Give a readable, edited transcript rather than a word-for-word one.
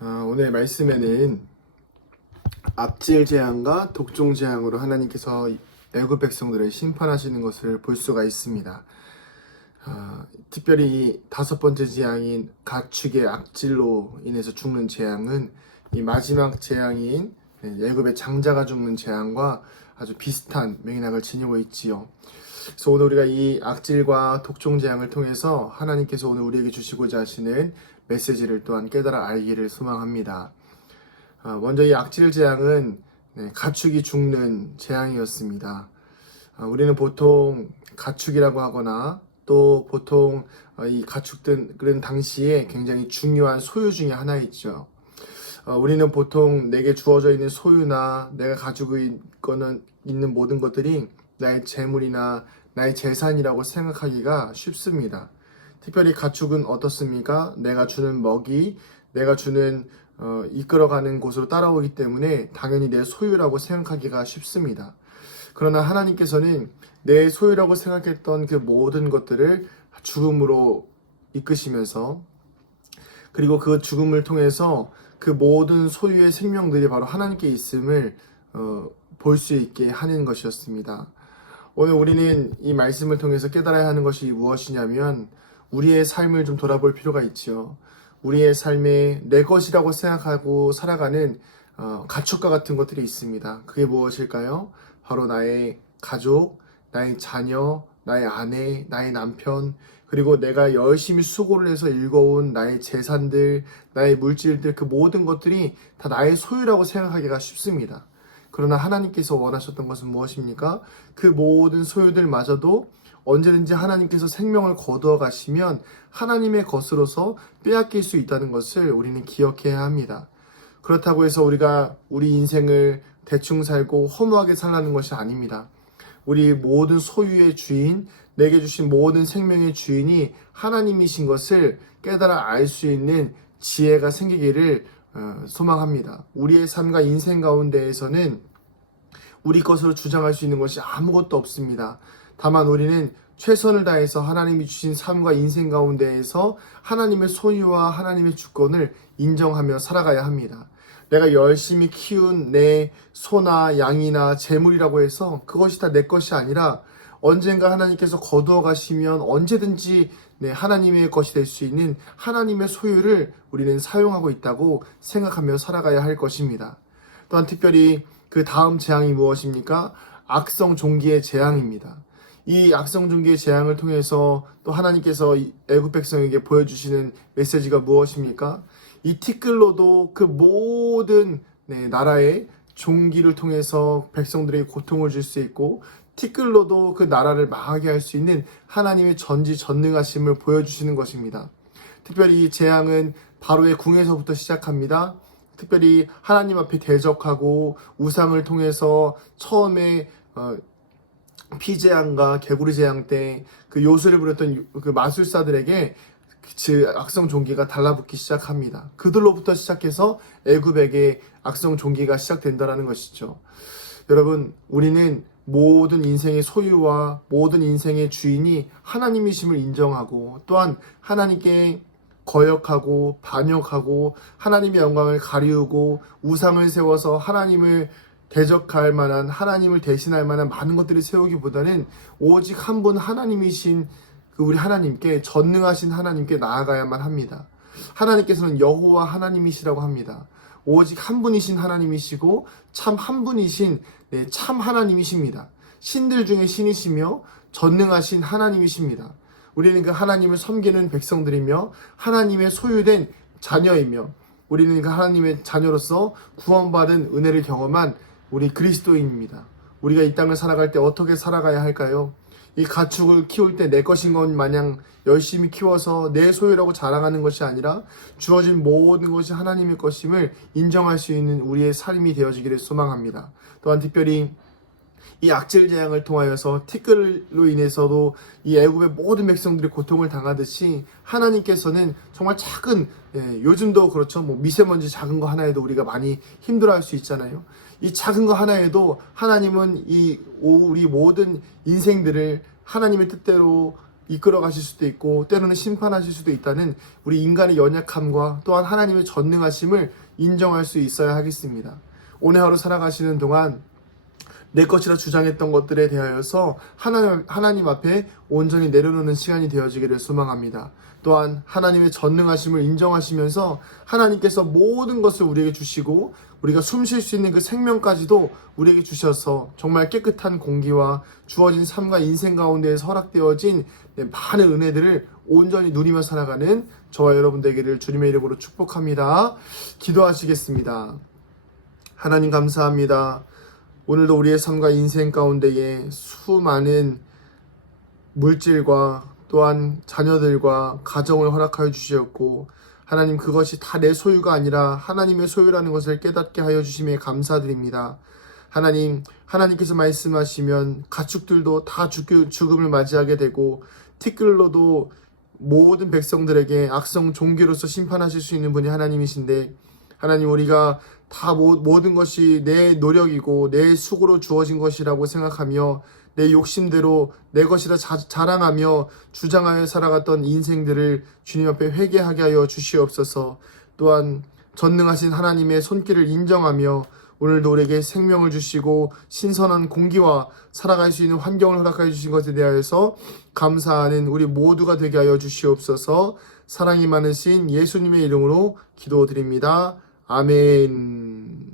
오늘 말씀에는 악질 재앙과 독종 재앙으로 하나님께서 애굽 백성들을 심판하시는 것을 볼 수가 있습니다. 특별히 이 다섯 번째 재앙인 가축의 악질로 인해서 죽는 재앙은 이 마지막 재앙인 애굽의 장자가 죽는 재앙과 아주 비슷한 맥락을 지니고 있지요. 그래서 오늘 우리가 이 악질과 독종 재앙을 통해서 하나님께서 오늘 우리에게 주시고자 하시는 메시지를 또한 깨달아 알기를 소망합니다. 먼저 이 악질 재앙은 가축이 죽는 재앙이었습니다. 우리는 보통 가축이라고 하거나 또 보통 이 가축들은 당시에 굉장히 중요한 소유 중에 하나였죠. 우리는 보통 내게 주어져 있는 소유나 내가 가지고 있는 모든 것들이 나의 재물이나 나의 재산이라고 생각하기가 쉽습니다. 특별히 가축은 어떻습니까? 내가 주는 먹이, 내가 주는 이끌어가는 곳으로 따라오기 때문에 당연히 내 소유라고 생각하기가 쉽습니다. 그러나 하나님께서는 내 소유라고 생각했던 그 모든 것들을 죽음으로 이끄시면서, 그리고 그 죽음을 통해서 그 모든 소유의 생명들이 바로 하나님께 있음을 볼 수 있게 하는 것이었습니다. 오늘 우리는 이 말씀을 통해서 깨달아야 하는 것이 무엇이냐면, 우리의 삶을 좀 돌아볼 필요가 있지요. 우리의 삶에 내 것이라고 생각하고 살아가는 가축과 같은 것들이 있습니다. 그게 무엇일까요? 바로 나의 가족, 나의 자녀, 나의 아내, 나의 남편, 그리고 내가 열심히 수고를 해서 일궈온 나의 재산들, 나의 물질들, 그 모든 것들이 다 나의 소유라고 생각하기가 쉽습니다. 그러나 하나님께서 원하셨던 것은 무엇입니까? 그 모든 소유들마저도 언제든지 하나님께서 생명을 거두어 가시면 하나님의 것으로서 빼앗길 수 있다는 것을 우리는 기억해야 합니다. 그렇다고 해서 우리가 우리 인생을 대충 살고 허무하게 살라는 것이 아닙니다. 우리 모든 소유의 주인, 내게 주신 모든 생명의 주인이 하나님이신 것을 깨달아 알 수 있는 지혜가 생기기를 소망합니다. 우리의 삶과 인생 가운데에서는 우리 것으로 주장할 수 있는 것이 아무것도 없습니다. 다만 우리는 최선을 다해서 하나님이 주신 삶과 인생 가운데에서 하나님의 소유와 하나님의 주권을 인정하며 살아가야 합니다. 내가 열심히 키운 내 소나 양이나 재물이라고 해서 그것이 다 내 것이 아니라 언젠가 하나님께서 거두어 가시면 언제든지 하나님의 것이 될 수 있는 하나님의 소유를 우리는 사용하고 있다고 생각하며 살아가야 할 것입니다. 또한 특별히 그 다음 재앙이 무엇입니까? 악성 종기의 재앙입니다. 이 악성 종기의 재앙을 통해서 또 하나님께서 애굽 백성에게 보여주시는 메시지가 무엇입니까? 이 티끌로도 그 모든 나라의 종기를 통해서 백성들에게 고통을 줄 수 있고, 티끌로도 그 나라를 망하게 할 수 있는 하나님의 전지전능하심을 보여주시는 것입니다. 특별히 이 재앙은 바로의 궁에서부터 시작합니다. 특별히 하나님 앞에 대적하고 우상을 통해서 처음에 피재앙과 개구리 재앙 때 그 요술을 부렸던 그 마술사들에게 그 악성 종기가 달라붙기 시작합니다. 그들로부터 시작해서 애굽에게 악성 종기가 시작된다는 것이죠. 여러분, 우리는 모든 인생의 소유와 모든 인생의 주인이 하나님이심을 인정하고, 또한 하나님께 거역하고 반역하고 하나님의 영광을 가리우고 우상을 세워서 하나님을 대적할 만한, 하나님을 대신할 만한 많은 것들을 세우기보다는 오직 한 분 하나님이신 그 우리 하나님께, 전능하신 하나님께 나아가야만 합니다. 하나님께서는 여호와 하나님이시라고 합니다. 오직 한 분이신 하나님이시고 참 한 분이신 참 하나님이십니다. 신들 중에 신이시며 전능하신 하나님이십니다. 우리는 그 하나님을 섬기는 백성들이며 하나님의 소유된 자녀이며, 우리는 그 하나님의 자녀로서 구원받은 은혜를 경험한 우리 그리스도인입니다. 우리가 이 땅을 살아갈 때 어떻게 살아가야 할까요? 이 가축을 키울 때 내 것인 것 마냥 열심히 키워서 내 소유라고 자랑하는 것이 아니라 주어진 모든 것이 하나님의 것임을 인정할 수 있는 우리의 삶이 되어지기를 소망합니다. 또한 특별히 이 악질 재앙을 통하여서 티끌로 인해서도 이 애굽의 모든 백성들이 고통을 당하듯이 하나님께서는 정말 작은, 요즘도 그렇죠, 미세먼지 작은 거 하나에도 우리가 많이 힘들어할 수 있잖아요. 이 작은 거 하나에도 하나님은 우리 모든 인생들을 하나님의 뜻대로 이끌어 가실 수도 있고 때로는 심판하실 수도 있다는 우리 인간의 연약함과 또한 하나님의 전능하심을 인정할 수 있어야 하겠습니다. 오늘 하루 살아가시는 동안 내 것이라 주장했던 것들에 대하여서 하나님 앞에 온전히 내려놓는 시간이 되어지기를 소망합니다. 또한 하나님의 전능하심을 인정하시면서 하나님께서 모든 것을 우리에게 주시고 우리가 숨 쉴 수 있는 그 생명까지도 우리에게 주셔서 정말 깨끗한 공기와 주어진 삶과 인생 가운데 허락되어진 많은 은혜들을 온전히 누리며 살아가는 저와 여러분 되기를 주님의 이름으로 축복합니다. 기도하시겠습니다. 하나님 감사합니다. 오늘도 우리의 삶과 인생 가운데에 수많은 물질과 또한 자녀들과 가정을 허락하여 주시었고 하나님 그것이 다 내 소유가 아니라 하나님의 소유라는 것을 깨닫게 하여 주심에 감사드립니다. 하나님께서 말씀하시면 가축들도 다 죽음을 맞이하게 되고 티끌로도 모든 백성들에게 악성 종기로서 심판하실 수 있는 분이 하나님이신데 하나님 우리가 다 모든 것이 내 노력이고 내 수고로 주어진 것이라고 생각하며 내 욕심대로 내 것이라 자랑하며 주장하여 살아갔던 인생들을 주님 앞에 회개하게 하여 주시옵소서. 또한 전능하신 하나님의 손길을 인정하며 오늘도 우리에게 생명을 주시고 신선한 공기와 살아갈 수 있는 환경을 허락하여 주신 것에 대하여서 감사하는 우리 모두가 되게 하여 주시옵소서. 사랑이 많으신 예수님의 이름으로 기도드립니다. 아멘.